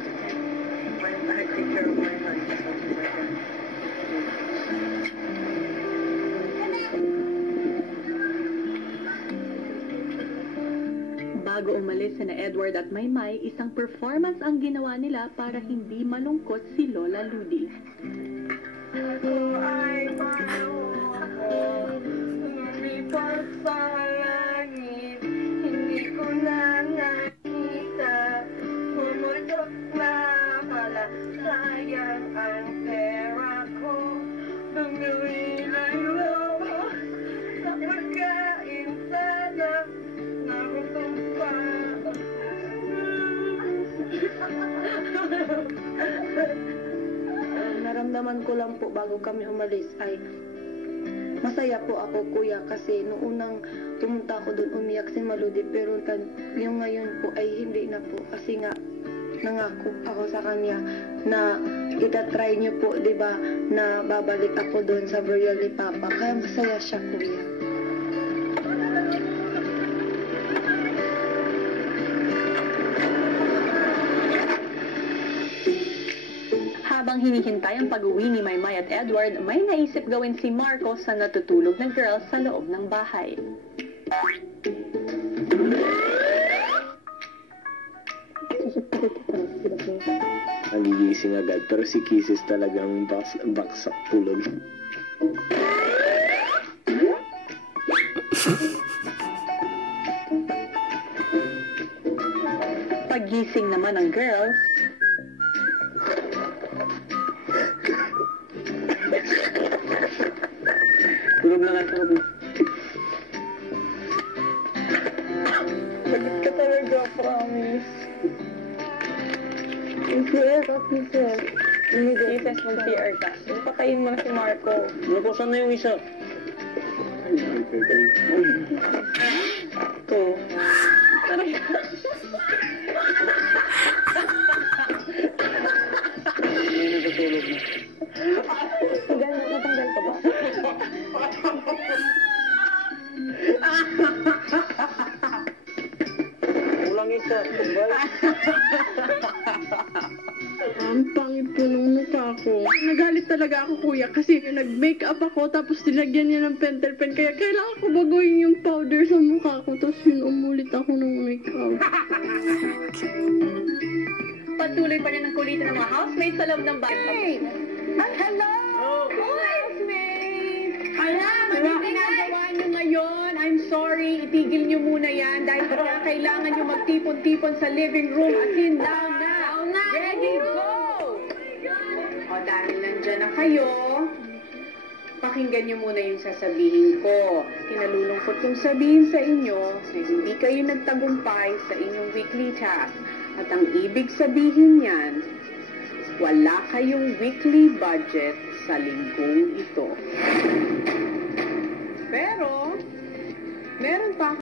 to 10. I take care of my heart, something like that. Bago umalis sina Edward at Maymay, isang performance ang ginawa nila para hindi malungkot si Lola Ludi. Ako ay lumipad sa langit, hindi ko na nakita, pumutok na pala, sayang ang pera ko, bumili ng lobo, sa pagkain sana, nagutom pa. Naramdaman ko lang po bago kami umalis ay masaya po ako, kuya, kasi noong unang pumunta ako doon umiyak si Maludi, pero yung ngayon po ay hindi na po, kasi nga nangako ako sa kanya na itatry niyo po, di ba, na babalik ako doon sa burial ni Papa, kaya masaya siya, kuya. Habang hinihintay ang pag-uwi ni Maymay at Edward, may naisip gawin si Marco sa natutulog na girl sa loob ng bahay. Nagigising agad, pero si Kisses talagang baksak tulog. Paggising naman ng girls, Tulog na nga, tulog na. Sagot ka talaga, promise. Sir, kasi sir. Kisses, mag-PR ka. Patayin mo na si Marco. Ano po, saan na yung isa? Ito. Hindi natutulog na. Natanggal ka ba? Kulang isa. Bye. Ang pangit po nung mukha ko. Nagalit talaga ako, kuya, kasi nag-makeup ako tapos tinagyan niya ng pentel pen, kaya kailangan ko baguhin yung powder sa mukha ko, tapos yun, umulit ako ng makeup. Patuloy pa rin ang kulitan ng mga housemates sa loob ng bahay. Hello! Oh, housemate! Alam, ano ginagawa niyo ngayon? I'm sorry, itigil niyo muna yan dahil kailangan niyo magtipon-tipon sa living room. Akin down na! Ready, go! O, dahil nandyan na kayo, pakinggan niyo muna yung sasabihin ko. Kinalulungkot kong sabihin sa inyo na hindi kayo nagtagumpay sa inyong weekly task. At ang ibig sabihin niyan, wala kayong weekly budget sa linggong ito. Pero, meron pa